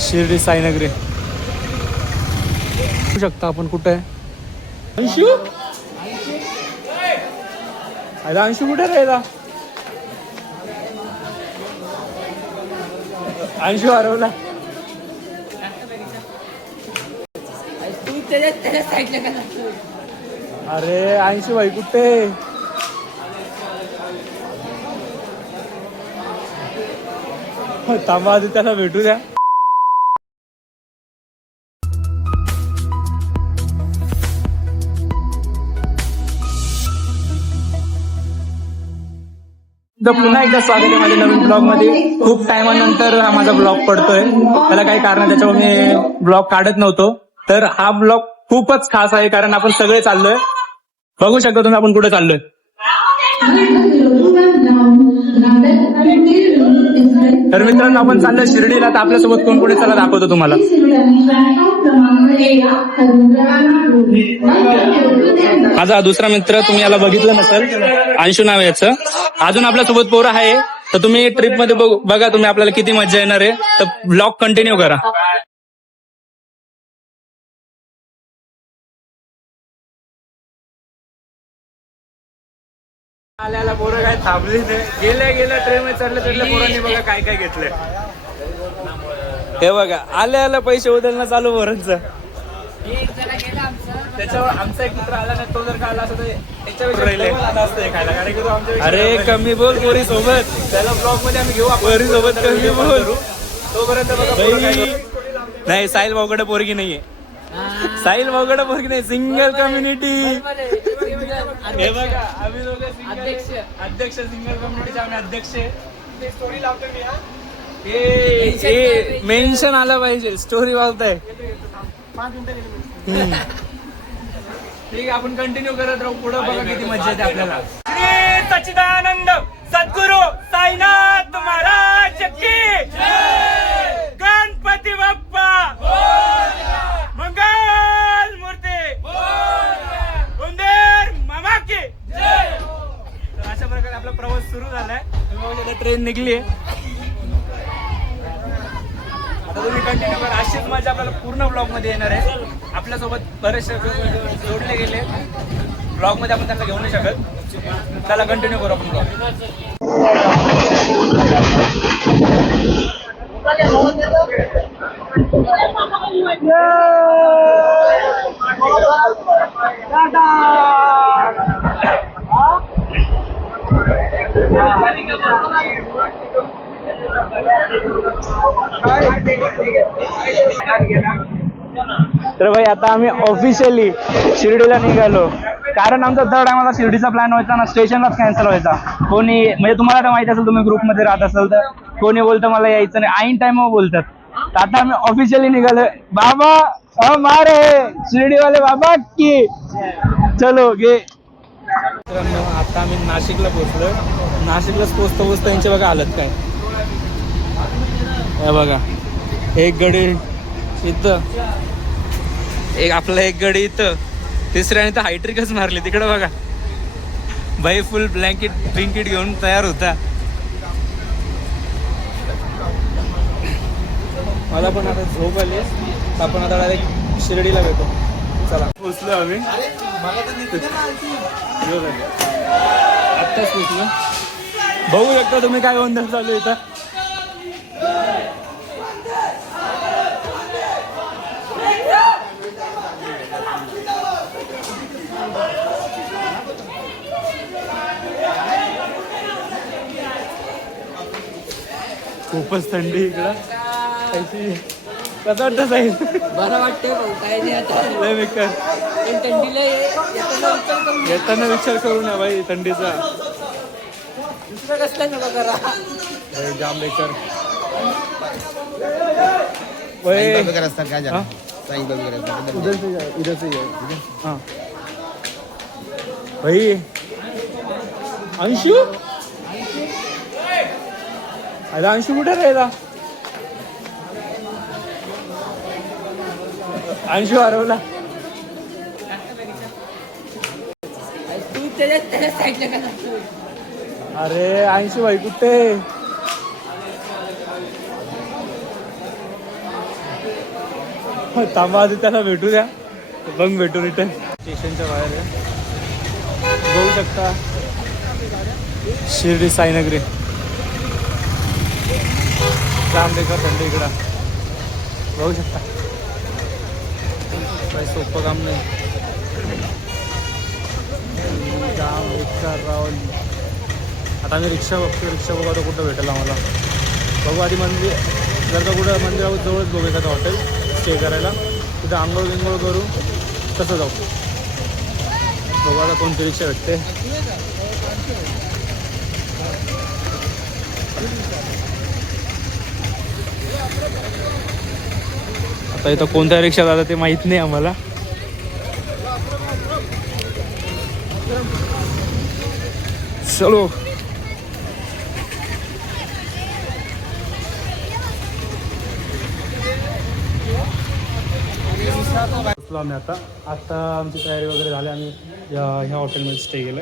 शिर्डी साईनगरी बघू शकता आपण कुठे आहे. अंशू अंशू कुठे राहिला. अंशू हरवला. अरे अंशू भाई कुठे. थांबा आधी त्याला भेटू द्या. पुन्हा एकदा स्वागत आहे माझ्या नवीन ब्लॉग मध्ये. खूप टायमानंतर हा माझा ब्लॉग पडतोय. त्याला काही कारण त्याच्यामुळे मी ब्लॉग काढत नव्हतो. तर हा ब्लॉग खूपच खास आहे कारण आपण सगळे चाललोय. बघू शकता तुम्ही आपण कुठे चाललोय. तर मित्रांनो आपण चाललोय शिर्डीला. तर आपल्यासोबत कोण कोणी चला दाखवतो तुम्हाला. माझा दुसरा मित्र तुम्ही याला बघितलं नसेल, अंशू नाव याचं. अजून आपल्यासोबत पोरं आहे. तर तुम्ही ट्रिप मध्ये बघा तुम्ही आपल्याला किती मजा येणार आहे. तर ब्लॉग कंटिन्यू करा. आल्याला पोरं काय थांबली नाही. गेल्या ट्रेन मध्ये चढल्या पोरांनी बघा काय काय घेतलंय. हे बघा आल्या पैसे उधळणं चालू पोरांचं. त्याच्यावर आमचा एक मित्र आला नाही. तो जर का आला असं त्याच्यावर अरे कमी बोल पोरी सोबत. त्याला ब्लॉग मध्ये आम्ही घेऊ. पोरी सोबत कमी बोल. तोपर्यंत नाही साहिल भाऊकडे पोरगी नाहीये. साहिल भाऊकडे पोरगी नाही. Single community. हे बघा आम्ही दोघे अध्यक्ष सिंगल कम्युनिटीचे आम्ही अध्यक्ष. स्टोरी लावतोय मी. मेन्शन आलं पाहिजे. स्टोरी लावताय. ठीक आहे आपण कंटिन्यू करत राहू. पुढे बघा किती मजा येते आपल्याला. श्री सच्चिदानंद सद्गुरु साईनाथ महाराज की गणपती बाप्पा मंगल मूर्ती उंदेर मामा की. तर अशा प्रकारे आपला प्रवास सुरू झालाय. ट्रेन निघली. आता तुम्ही कंटिन्यू करा. अशीच मजा आपल्याला पूर्ण ब्लॉग मध्ये येणार आहे. आपल्यासोबत बरेचसे जोडले गेले. ब्लॉग मध्ये आपण त्यांना घेऊ नाही शकत. त्याला कंटिन्यू करू आपण ब्लॉग. तर भाई आता आम्ही ऑफिशियली शिर्डीला निघालो. कारण आमचा दर टायमाला शिर्डीचा प्लॅन व्हायचा ना स्टेशनलाच कॅन्सल व्हायचा. कोणी म्हणजे तुम्हाला तर माहिती असेल, तुम्ही ग्रुपमध्ये राहत असेल तर कोणी बोलतं मला यायचं नाही. ऐन टाइमवर बोलतात. तर आता आम्ही ऑफिशियली निघालोय. बाबा मारे शिर्डीवाले बाबा की चलो गे. आता आम्ही नाशिकला पोहोचलोय. नाशिकलाच पोहोचतो यांची बघा हालत काय. हे बघा एक गडी इथं, एक आपला एक गडी इथं, तिसऱ्याने तर हायट्रिकच मारली. तिकडे बघा बाई फुल ब्लँकेट घेऊन तयार होता. मला पण आता झोप आली. आपण आता डायरेक्ट शिर्डीला भेटू. चला पोचलो आम्ही. आत्ताच पोचलो. बघू शकता तुम्ही काय गोंधळ चालू इथं. खूपच थंडी इकडं. कसं वाटतं साहेब. बरं वाटतंय काय नाही. आता लय बेकार. थंडीला येताना विचार करू ना भाई थंडीचा. दुसरं कसलं नको करा. जाम बेकार. इधर से हाँ भाई. अंशू अरे अंशू कुठे राहिला. अंशू हरवला. तू त्याच्या साईडला का. अरे अंशू भाई कुठे. थांबा आधी त्याला भेटू द्या, मग भेटू रिटर्न. स्टेशनच्या बाहेर आहे, बघू शकता शिर्डी साईनगरी. जाम बेकार थंडी इकडं, बघू शकता. काही सोपं काम नाही. जाम बेकार रावली. आता आम्ही रिक्षा बघतो, रिक्षा बघा तो कुठं भेटेल आम्हाला. बघू आधी मंदिर, जर का कुठं मंदिराजवळच बघू एखादं हॉटेल स्टे करायला, तिथं आंघोळ बिंघोळ करू, तसं जाऊ. बघू आता कोणती रिक्षा भेटते. आता इथं कोणत्या रिक्षा जातात ते माहीत नाही आम्हाला. चलो आम्ही आता आमची तयारी वगैरे झाली. आम्ही ह्या हॉटेलमध्ये स्टे केलं.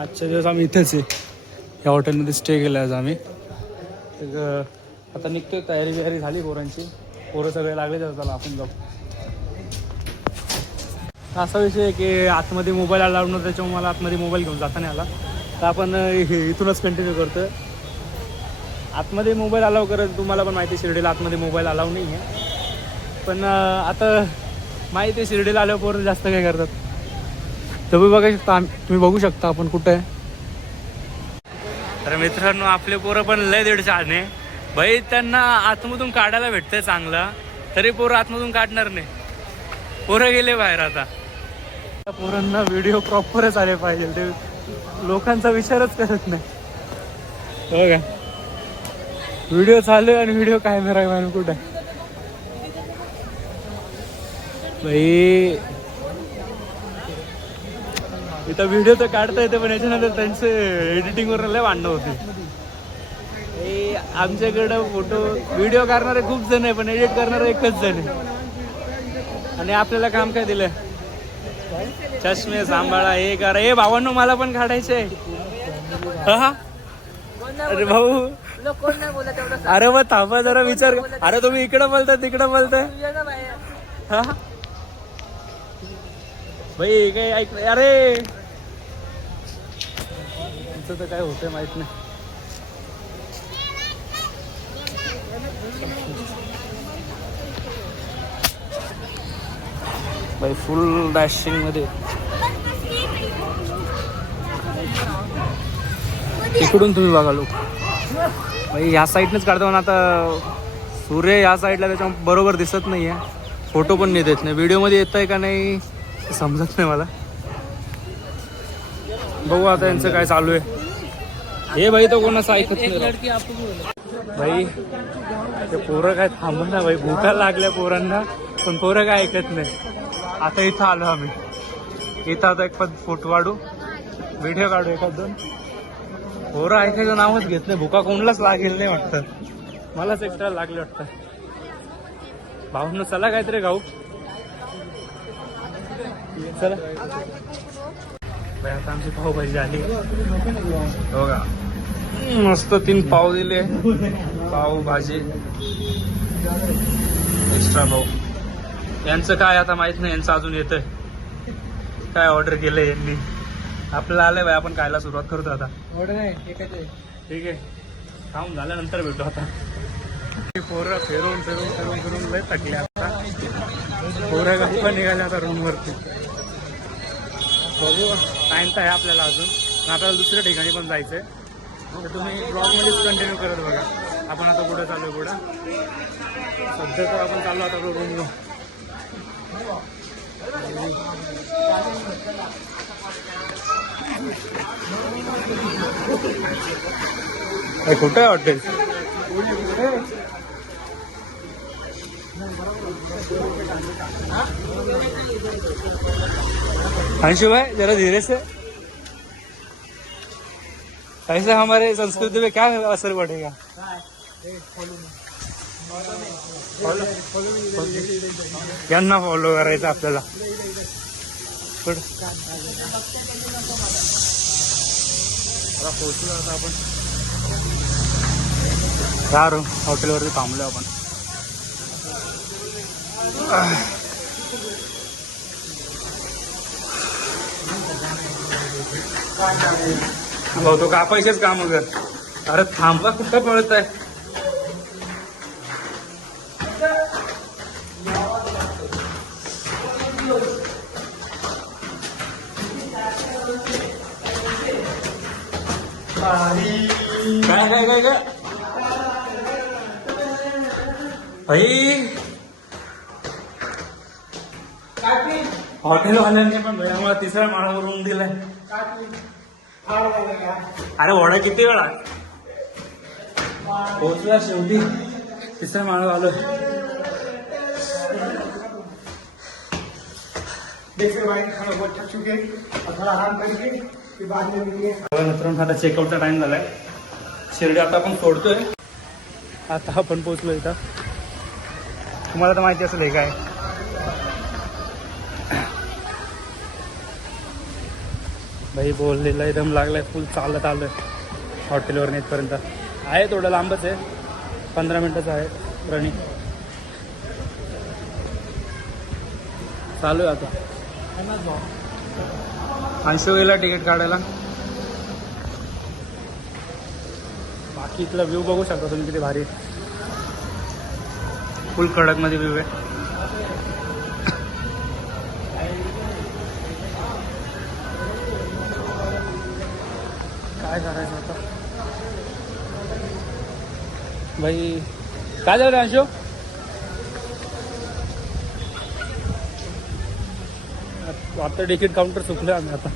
आजच्या दिवस आम्ही इथेच आहे, ह्या हॉटेलमध्ये स्टे केलं आज आम्ही. आता निघतोय, तयारी बियारी झाली पोरांची. पोरं सगळे लागले तर चला आपण जाऊ. असा विषय आहे की आतमध्ये मोबाईल अलाउड नव्हता, त्याच्यामुळे मला आतमध्ये मोबाईल घेऊन जाता नाही आला. तर आपण इथूनच कंटिन्यू करतो. आतमध्ये मोबाईल अलाव करत, तुम्हाला पण माहिती आहे शिर्डीला आतमध्ये मोबाईल अलाव नाही आहे. पण आता माहिती आहे शिर्डीला आल्यावर पोरं जास्त काय करतात. तुम्ही बघू शकता, तुम्ही बघू शकता आपण कुठं आहे. तर मित्रांनो आपले पोरं पण लय दीड शहाणे भाई. त्यांना आतमधून काढायला भेटतंय चांगलं, तरी पोरं आतमधून काढणार नाही. पोरं गेले बाहेर. आता पोरांना व्हिडिओ प्रॉपरच आले पाहिजे, ते लोकांचा विचारच करत नाही. हो का, व्हिडिओ चालू आहे आणि व्हिडिओ कॅमेरा मॅन कुठं आहे भाई. इथं व्हिडिओ तर काढता येते, पण याच्यानंतर त्यांचे एडिटिंगवर लय भांडणं होते. हे आमच्याकडं फोटो व्हिडिओ करणारे खूप जण आहे, पण एडिट करणारे एकच जण आहे. आणि आपल्याला काम काय दिलं, चष्मे सांभाळा, हे करा. हे भावांनो मला पण काढायचे आहे. हा अरे भाऊ, अरे मग थांबा जरा, विचार. अरे तुम्ही इकडं बोलताय तिकडं बोलताय. हा भाई काय ऐक. अरे तुमचं तर काय होतंय माहित नाही. भाई फुल डॅशिंग मध्ये. इकडून तुम्ही बघा लोक भाई, ह्या साईडनेच काढतो. पण आता सूर्य ह्या साईडला, त्याच्यामुळे बरोबर दिसत नाही आहे. फोटो पण नाही देत नाही. व्हिडिओमध्ये येत आहे का नाही समजत नाही मला. बघू आता यांचं काय चालू आहे. हे भाई तो कोणाचं ऐकत नाही भाई. ते पोरं काय थांबत ना भाई, भूका लागल्या पोरांना, पण पोरं काय ऐकत नाही. आता इथं आलो आम्ही. इथं आता एक पण फोटो काढू, व्हिडिओ काढू एखाद दोन. पोरं ऐकायचं नावच घेत नाही. भूका कोणालाच लागेल नाही वाटतं, मलाच एक्स्ट्रा लागले वाटतं. भाऊंना चला काहीतरी खाऊ. चला आता आमची पावभाजी झाली. हो का, मस्त 3 पाव दिले. पाव भाजी एक्स्ट्रा पाव. यांचं काय आता माहित नाही, यांचं अजून येतंय. काय ऑर्डर केलंय यांनी, आपल्याला आलंय बाय. आपण खायला सुरुवात करतो आता. ऑर्डर आहे ठीक आहे, खाऊन झाल्यानंतर भेटू. आता पोरं फिरून फिरून फिरून फिरून लय थकले. आता पोरं गप्पा निघाले आता रूम वरती. बघू, टाइम तर आहे आपल्याला अजून, आपल्याला दुसऱ्या ठिकाणी पण जायचंय. तर तुम्ही ब्लॉगमध्येच कंटिन्यू करत बघा. आपण आता कुठं चालू, कुठं सध्या तर आपण चाललो आता रूम. कुठं आहे हॉटेल? अंशु भाई जरा धीरे से, ऐसे हमारे संस्कृति में क्या असर पड़ेगा? यांना फॉलो करायचं आपल्याला. पोहोचलो आता आपण. हॉटेलवरती थांबलो आपण. भाऊ तो कापायचेच काम कर. अरे थांबा, कुठं पळत आहे. काय काय काय काय हॉटेलवाल्यांनी पण मला तिसऱ्या माळावर रूम दिलाय. अरे ओढा किती वेळा पोहोचला, शेवटी तिसऱ्या माळावर आलो. मित्रांनो आता चेकआउटचा टाइम झालाय. शिर्डी आता आपण सोडतोय. आता आपण पोहोचलो इथं. तुम्हाला तर माहिती असेल हे काय. भाई बोललेला एकदम लागलाय, फुल चालत आलोय हॉटेलवर नेटपर्यंत. आहे थोडं लांबच आहे, 15 मिनिटाचं आहे रनिंग. चालू आहे आता. अंशू गेला तिकीट काढायला. बाकी इथला व्ह्यू बघू शकता तुम्ही, किती भारी फुल कडक मध्ये व्ह्यू आहे. काय करायचं आता भाई. काय झालं अंशू. आता तिकीट काउंटर चुकलं आम्ही आता.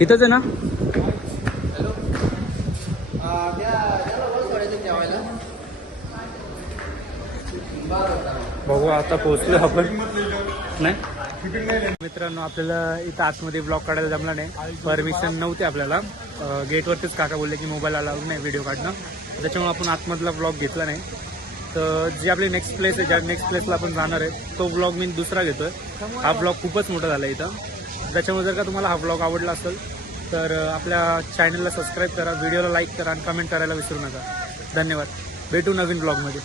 इथंच आहे ना. बघू आता पोहोचलो आपण. नाही मित्रांनो, आपल्याला इथं आतमध्ये ब्लॉग काढायला जमला नाही, परमिशन नव्हती आपल्याला. गेटवरतीच काका बोलले की मोबाईल अलाउड नाही व्हिडिओ काढणं, त्याच्यामुळे आपण आतमधला ब्लॉग घेतला नाही. तर जी आपली नेक्स्ट प्लेस आहे, ज्या नेक्स्ट प्लेसला आपण जाणार आहे तो ब्लॉग मी दुसरा घेतोय. हा ब्लॉग खूपच मोठा झाला इथं, त्याच्यामुळे जर का तुम्हाला हा ब्लॉग आवडला असेल तर आपल्या चॅनलला सबस्क्राईब करा, व्हिडिओला लाईक करा आणि कमेंट करायला विसरू नका. धन्यवाद. भेटू नवीन ब्लॉगमध्ये.